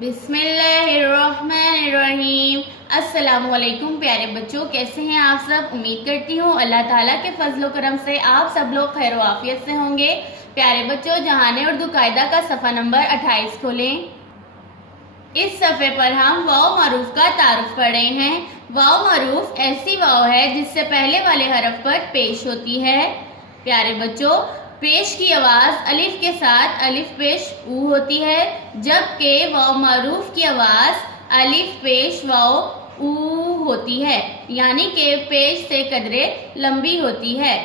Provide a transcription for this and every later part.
बिस्मिल्लाहिर्रहमानिर्रहीम। अस्सलामुअलैकुम प्यारे बच्चों, कैसे हैं आप सब। उम्मीद करती हूँ अल्लाह ताला के फजलो करम से आप सब लोग खैर आफियत से होंगे। प्यारे बच्चों, जहाने उर्दू कायदा का सफ़ा नंबर 28 खोलें। इस सफ़े पर हम वाव मरूफ का तारुफ पढ़ रहे हैं। वाव मरूफ ऐसी वाव है जिससे पहले वाले हरफ पर पेश होती है। प्यारे बच्चों, पेश की आवाज़ अलिफ के साथ अलिफ पेश ऊ होती है, जबकि वाव मरूफ की आवाज़ अलिफ पेश वाव ऊ होती है, यानी कि पेश से कदरे लंबी होती है।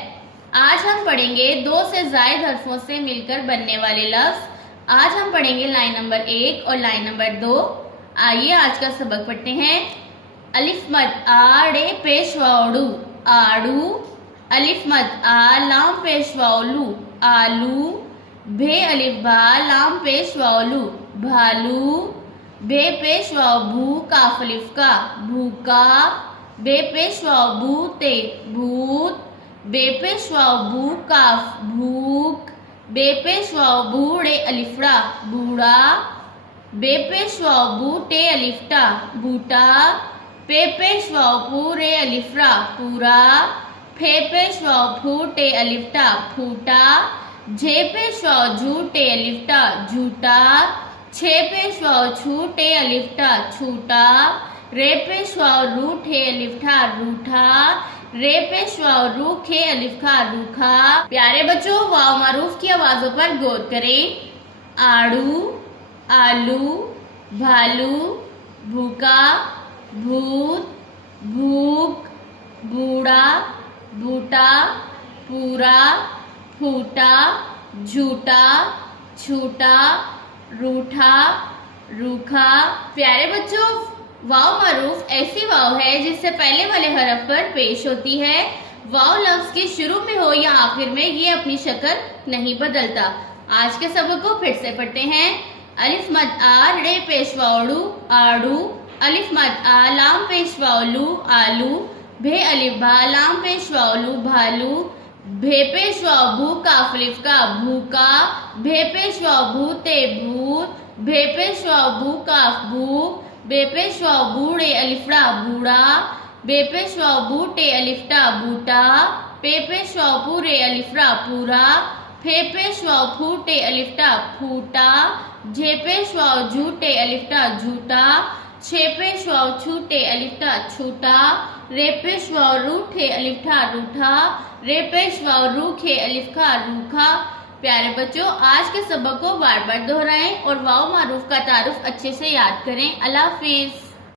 आज हम पढ़ेंगे दो से ज़ायद हरफों से मिलकर बनने वाले लफ्ज़। आज हम पढ़ेंगे लाइन नंबर 1 और लाइन नंबर 2। आइए आज का सबक पढ़ते हैं। अलिफ मद आड़े पेश वाउडू आड़ू। अलिफ मद आ लाम पेश वाउलू आलू। भे अलिफ बा लाम पेश वाउलू भालू। बे पेश वाउ भू काफ अलिफ का भूका। बे पेश वाउ भू ते भूत। बे पेश वाउ भू काफ भूक। बे पेश वाउ बूढ़े अलिफड़ा बूढ़ा। बे पेश वाउ बूटे अलिफटा बूटा। पे पेश वाउ पूरे अलिफरा पूरा। फे पेश वाउ फूटे अलिफटा फूटा। झे पेश वाउ झूटे अलिफटा झूठा। छे पेश वाउ छूटे अलिफटा छूटा। रे पेश वाउ रूठे अलिफठा रूठा। रे पेश वाउ रूखे अलिफखा रूखा। प्यारे बच्चों, वाव मरूफ की आवाजों पर गौर करें। आड़ू आलू भालू भूका भूत भूख बूढ़ा बूटा पूरा फूटा झूठा छूटा रूठा रूखा। प्यारे बच्चों, वाव मरूफ ऐसी वाव है जिससे पहले वाले हरफ पर पेश होती है। वाव लफ्ज के शुरू में हो या आखिर में, ये अपनी शक्ल नहीं बदलता। आज के सबक को फिर से पढ़ते हैं। अलिफ मद आ रे पेश वाउडू आड़ू। अलिफ मद आ लाम पेश वाउलू आलू। भे अलिफ बा लाम पेश वाउलू भालू। भे पेश वाउ भू काफ अलिफ का भूका। भे पेश वाउ भूते भूत। भे पेश वाउ भू काफ भूक। बे पेश वाउ बूढ़े अलिफड़ा बूढ़ा। बे पेश वाउ बूटे अलिफटा बूटा। पे पेश वाउ पूरे अलिफरा पूरा। फे पेश वाउ फूटे अलिफटा फूटा। झे पेश वाउ झूटे अलिफटा झूठा। छे पेश वाउ छूटे अलिफटा छूटा। रे पेश वाउ रूठे अलिफठा रूठा। रे पेश वाउ रूखे अलिफखा रूखा। प्यारे बच्चों, आज के सबक को बार बार दोहराएं और वाव मारूफ का तारुफ अच्छे से याद करें। अल्लाह हाफिज़।